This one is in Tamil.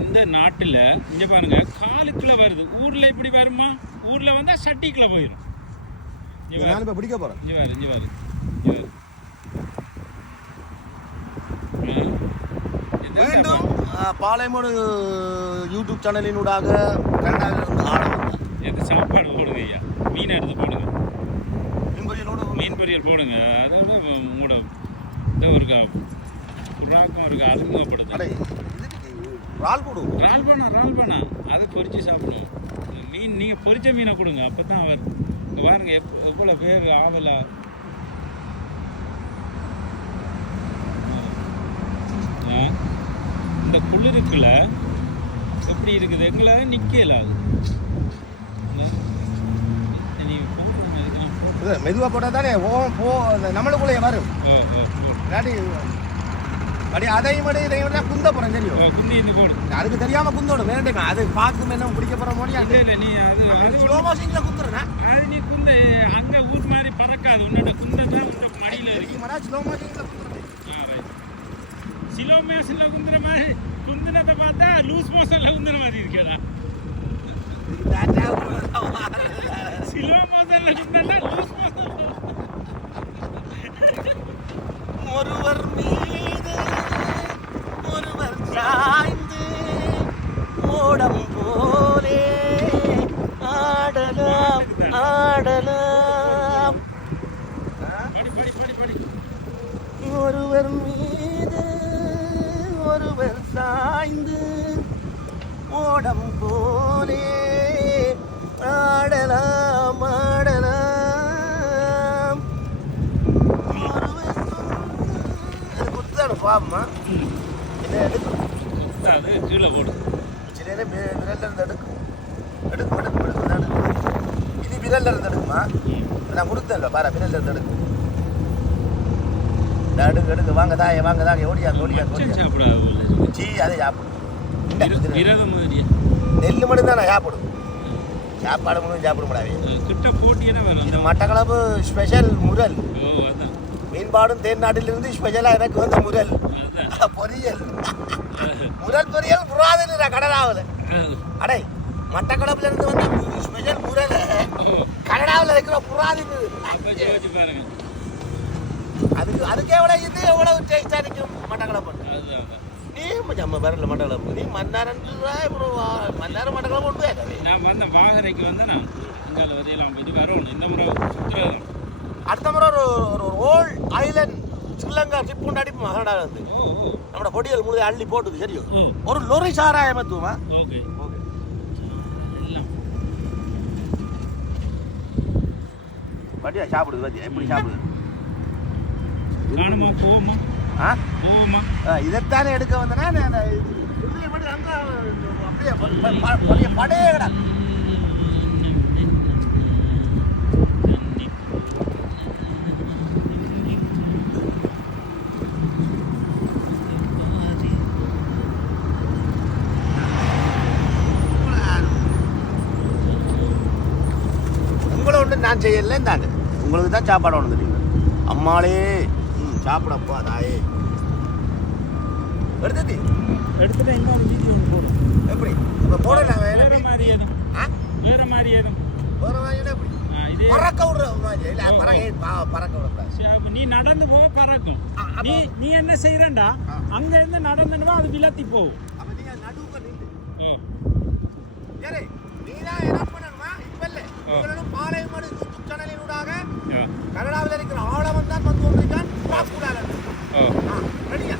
இந்த நாட்டில் இங்கே பாருங்க காலுக்குள்ள வருது. ஊரில் இப்படி வருமா? ஊரில் வந்தால் சட்டிக்குள்ள போயிடும். இப்போ பிடிக்க போகிறேன். இங்கே வாரு மீண்டும் பாளையமோடு யூடியூப் சேனலினூடாக கனடாவிலிருந்து ஆரம்பம். எது சாப்பாடு போடுங்க ஐயா, மீன் எடுத்து போடுங்க, மீன் பொரியல் போடுங்க. அதோட உங்களோட இதை இருக்கா புறாக்கம் இருக்கா அறிமுகப்படுத்த. ரால் பண்ணா அதை பொரிச்சு சாப்பிடுவோம். மீன் நீங்கள் பொரிச்ச மீனை கொடுங்க, அப்போ தான் அவர் பாருங்க எவ்வளோ பேர் ஆவலா. இந்த குளிருக்குள்ள எப்படி இருக்குது எங்களால் நிற்கல. அது மெதுவாக போட்டால் தானே நம்மளுக்குள்ளே வரும். அப்படி அதையும் விட இதையும் விட குந்த போகிறேன் தெரியும். குந்தி இந்த போடு அதுக்கு தெரியாமல் குந்தோடு வேண்டுங்க. அது பார்க்கும் என்ன பிடிக்க போகிற முடியாது. இல்லை நீ அது ஸ்லோ மோஷனில் குந்துறேன்னா அது நீ குந்து அங்கே ஊர் மாதிரி பறக்காது. உன்னோட குந்தை தான் உன்னோட மடியில் இருக்கு. ஸ்லோ மோஷனில் குந்துறேன். ஸ்லோ மோஷனில் குந்துற மாதிரி குந்துனதை பார்த்தா லூஸ் மோஷனில் குந்துற மாதிரி இருக்கேடா. ஸ்லோ மோஷனில் குந்தா லூஸ் மோஷன். ஒருவர் மீது ஒருவர் சாய்ந்து ஓடம் போலே ஆடலாம் ஆடலாம். ஒருவர் மீது ஒருவர் சாய்ந்து ஓடம் போலே ஆடலாம் ஆடலாம். பாப்பமா என்ன எடுக்கும் அது கீழே போடும். சில விரல்ல இருந்து எடுக்கும் இது விரல்ல இருந்து எடுக்குமா? நான் கொடுத்தேன்ல பாரு, விரல்ல இருந்து எடுக்கும். எடுக்கு வாங்க தாங்க ஓடியா சாப்பிடாது. சீ அதை சாப்பிடும். நெல் மட்டும் தான் நான் சாப்பிடும். சாப்பாடு முழுவதும் சாப்பிட முடியாது. கிட்ட போட்டியே வேணும். இது மட்டக்களப்பு ஸ்பெஷல் முரல். மீன்பாடும் தேர்நாட்டிலிருந்து ஸ்பெஷலாக எனக்கு வந்து முரல் பொரியல். முரல் பொரியல் புறாதுன்னு கனடாவில். அடே மட்டக்களப்புல இருந்து வந்து ஸ்பெஷல் முரல் கனடாவில் இருக்கிற புறாதுன்னு. அதுக்கு எவ்வளோ இது எவ்வளவு டேஸ்டாக இருக்கும் மட்டக்களப்பு. நீ நம்ம வரல மட்டக்களப்பு. நீ மன்னாரம் மட்டக்களப்பு கொண்டு போய் நான் வந்த வாகரைக்கு வந்தேன்னா இங்கே வரையலாம். இது வரணும் இந்த முறை சுற்றுலாம். அடுத்த முறை ஒரு ஓல்ட் ஐலண்ட் ஸ்ரீலங்கா ட்ரிப் கொண்டு அடிப்போம். கனடாவில் இருந்து நம்மளோட பொடியல் முழுதை அள்ளி போட்டுது. சரியோ ஒரு லொரி சாராயம் ஏற்றுவோமா? Okay okay. பட்டியா சாப்பிடுது பத்தியா எப்படி சாப்பிடுது? காணுமா போவோமா? போவோமா? இதைத்தானே எடுக்க வந்தேன்னா அப்படியே படையே கிடக்கு. நான் செய்யல தாங்க உங்களுக்கு தான் சாப்பாடு ஒன்று தெரியுங்க. அம்மாளே சாப்பிடப்பா தாயே எடுத்துட்டு எப்படி இப்போ போடலாம். வேற மாதிரி ஏதும் எப்படி பறக்க விடுற மாதிரி இல்லை. பறக்க விடக்கூடாது. நீ நடந்து போக பறக்கும். நீ என்ன செய்யறா அங்க இருந்து நடந்துனுவா அது விலத்தி போகும். அப்ப நீங்க நடுவுக்கு நின்று சரி நீதான் என்ன பண்ணணுமா? இப்ப இல்லை பாளையமோடு யூடியூப் சேனலினூடாக கனடாவில் இருக்கிற ஆழவன் தான் வந்து கொண்டிருக்கான். ரெடியா?